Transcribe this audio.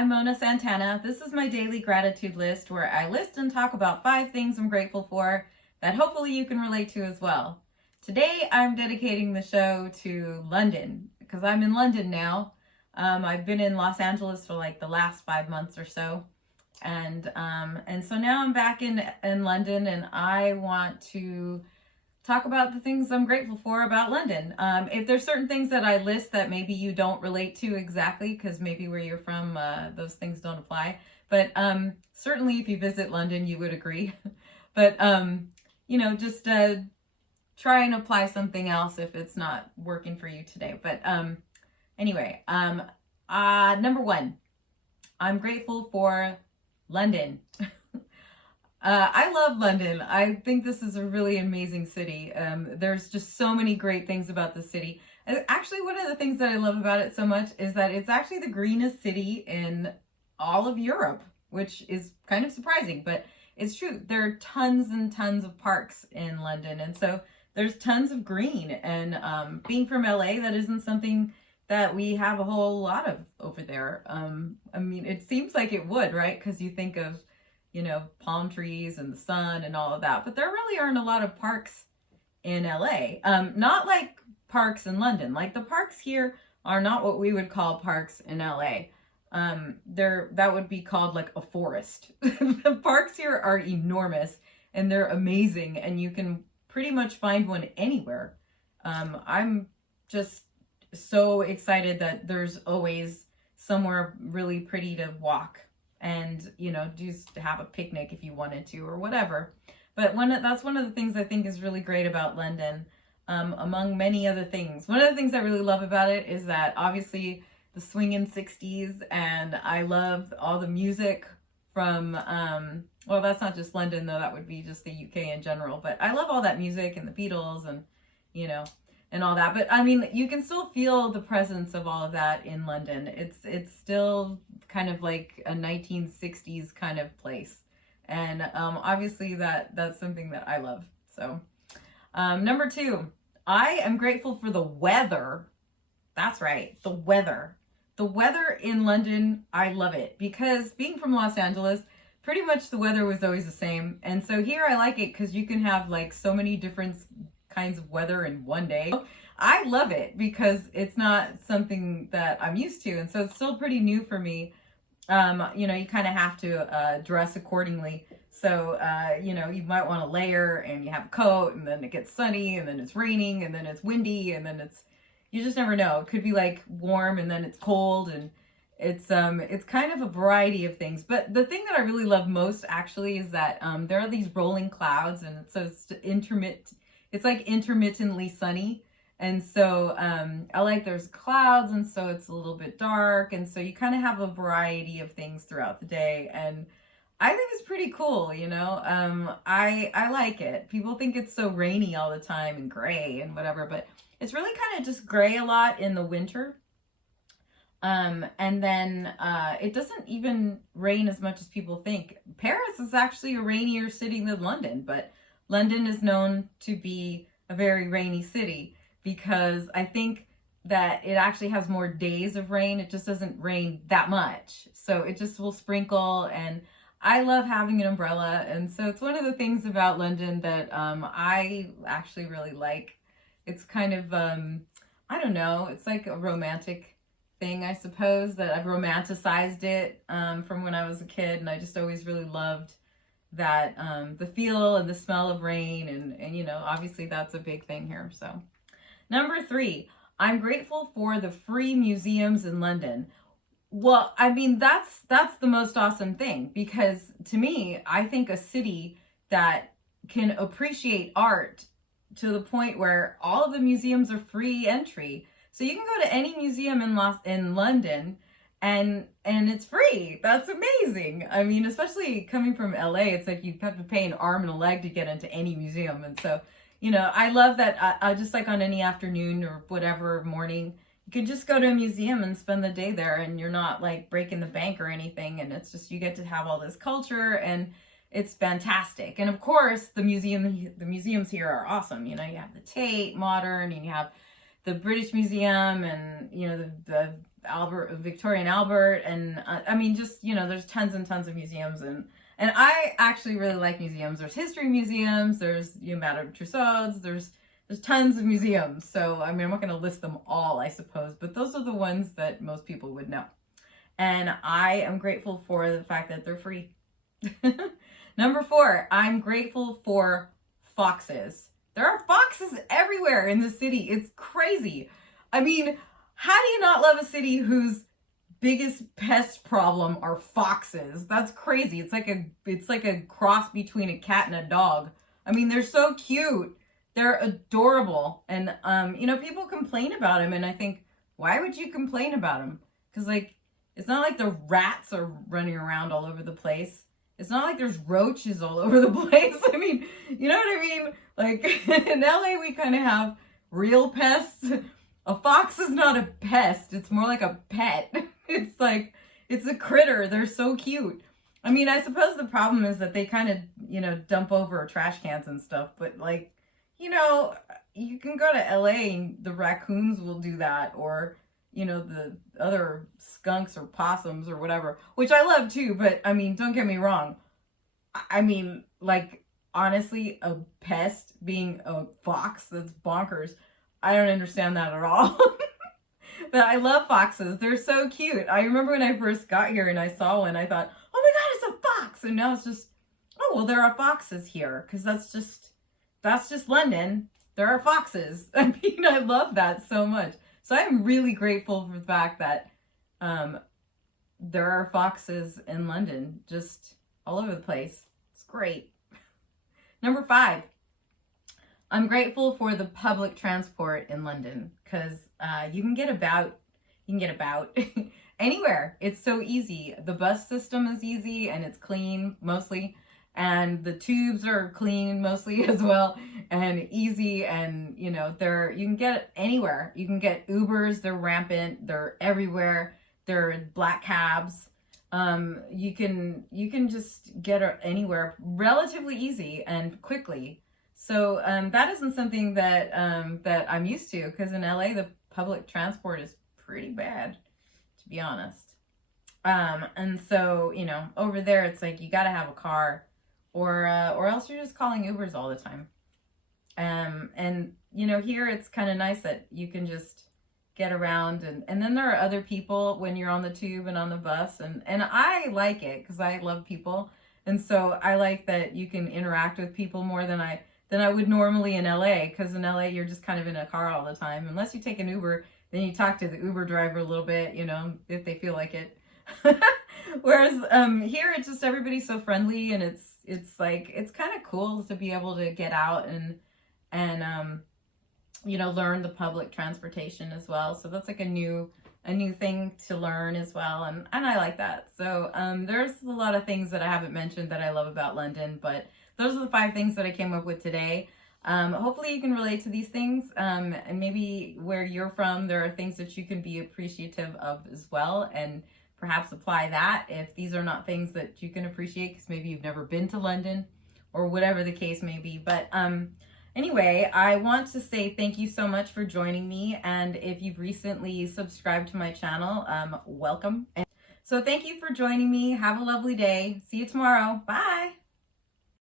I'm Mona Santana. This is my daily gratitude list where I list and talk about 5 things I'm grateful for that hopefully you can relate to as well. Today I'm dedicating the show to London because I'm in London now. I've been in Los Angeles for like the last 5 months or so. And so now I'm back in London, and I want to talk about the things I'm grateful for about London. If there's certain things that I list that maybe you don't relate to exactly, because maybe where you're from, those things don't apply. But certainly if you visit London, you would agree. But, just try and apply something else if it's not working for you today. But anyway, number 1, I'm grateful for London. I love London. I think this is a really amazing city. There's just so many great things about the city. And actually, one of the things that I love about it so much is that it's actually the greenest city in all of Europe, which is kind of surprising, but it's true. There are tons and tons of parks in London, and so there's tons of green. And being from LA, that isn't something that we have a whole lot of over there. It seems like it would, right? Because you think of palm trees and the sun and all of that. But there really aren't a lot of parks in LA. Not like parks in London. Like the parks here are not what we would call parks in LA. That would be called like a forest. The parks here are enormous and they're amazing, and you can pretty much find one anywhere. I'm just so excited that there's always somewhere really pretty to walk and just have a picnic if you wanted to or whatever. But that's one of the things I think is really great about London, among many other things. One of the things I really love about it is that obviously the swingin' 60s, and I love all the music from well, that's not just London though, that would be just the UK in general, but I love all that music and the Beatles and and all that. But I mean, you can still feel the presence of all of that in London. It's still kind of like a 1960s kind of place. And obviously that's something that I love. So number 2, I am grateful for the weather. That's right, the weather. The weather in London, I love it, because being from Los Angeles, pretty much the weather was always the same. And so here I like it because you can have like so many different kinds of weather in one day. I love it because it's not something that I'm used to, and so it's still pretty new for me. You kind of have to dress accordingly. So you might want to layer, and you have a coat, and then it gets sunny, and then it's raining, and then it's windy, and then you just never know. It could be like warm, and then it's cold, and it's kind of a variety of things. But the thing that I really love most actually is that there are these rolling clouds, and it's like intermittently sunny. And so I like there's clouds, and so it's a little bit dark. And so you kind of have a variety of things throughout the day. And I think it's pretty cool, I like it. People think it's so rainy all the time and gray and whatever, but it's really kind of just gray a lot in the winter. And then it doesn't even rain as much as people think. Paris is actually a rainier city than London, but London is known to be a very rainy city because I think that it actually has more days of rain. It just doesn't rain that much. So it just will sprinkle, and I love having an umbrella. And so it's one of the things about London that I actually really like. It's kind of, I don't know, it's like a romantic thing, I suppose, that I've romanticized it from when I was a kid, and I just always really loved that the feel and the smell of rain, and obviously that's a big thing here. So number 3, I'm grateful for the free museums in London. Well, I mean, that's the most awesome thing, because to me, I think a city that can appreciate art to the point where all of the museums are free entry. So you can go to any museum in London and it's free. That's amazing. I mean, especially coming from LA, it's like you have to pay an arm and a leg to get into any museum. And so, I love that. I just like on any afternoon or whatever morning, you could just go to a museum and spend the day there, and you're not like breaking the bank or anything. And it's just, you get to have all this culture, and it's fantastic. And of course, the museums here are awesome. You have the Tate Modern, and you have the British Museum, and the Victorian Albert, and I mean, just, you know, there's tons and tons of museums, and I actually really like museums. There's history museums, there's, you know, Madame Tussauds, there's tons of museums. So, I mean, I'm not going to list them all, I suppose, but those are the ones that most people would know. And I am grateful for the fact that they're free. Number 4, I'm grateful for foxes. There are foxes everywhere in the city. It's crazy. I mean, how do you not love a city whose biggest pest problem are foxes? That's crazy. It's like a cross between a cat and a dog. I mean, they're so cute. They're adorable. And you know, people complain about them, and I think, why would you complain about them? Because, like, it's not like the rats are running around all over the place. It's not like there's roaches all over the place. I mean, you know what I mean? Like, in LA, we kind of have real pests. A fox is not a pest. It's more like a pet. It's like, it's a critter. They're so cute. I mean, I suppose the problem is that they kind of, you know, dump over trash cans and stuff. But, like, you know, you can go to LA and the raccoons will do that. Or, you know, the other skunks or possums or whatever, which I love too. But, I mean, don't get me wrong. I mean, like, honestly, a pest being a fox, that's bonkers. I don't understand that at all. But I love foxes. They're so cute. I remember when I first got here and I saw one, I thought, oh my God, it's a fox. And now it's just, oh, well, there are foxes here. Because that's just London. There are foxes. I mean, I love that so much. So I'm really grateful for the fact that there are foxes in London, just all over the place. It's great. Number 5. I'm grateful for the public transport in London, because you can get about anywhere. It's so easy. The bus system is easy and it's clean mostly, and the tubes are clean mostly as well, and easy, and you know, you can get anywhere. You can get Ubers, they're rampant, they're everywhere. There are black cabs. You can just get anywhere relatively easy and quickly. So that isn't something that that I'm used to, because in LA the public transport is pretty bad, to be honest. And so, you know, over there it's like you got to have a car, or else you're just calling Ubers all the time. And you know, here it's kind of nice that you can just get around, and then there are other people when you're on the tube and on the bus, and I like it because I love people, and so I like that you can interact with people more than I would normally in LA, because in LA you're just kind of in a car all the time. Unless you take an Uber, then you talk to the Uber driver a little bit, you know, if they feel like it. Whereas here it's just, everybody's so friendly, and it's like, it's kind of cool to be able to get out and you know, learn the public transportation as well. So that's like a new thing to learn as well, and I like that. So there's a lot of things that I haven't mentioned that I love about London, but those are the 5 things that I came up with today. Hopefully you can relate to these things, and maybe where you're from, there are things that you can be appreciative of as well, and perhaps apply that if these are not things that you can appreciate, because maybe you've never been to London or whatever the case may be. But anyway, I want to say thank you so much for joining me, and if you've recently subscribed to my channel, welcome. So thank you for joining me. Have a lovely day. See you tomorrow. Bye.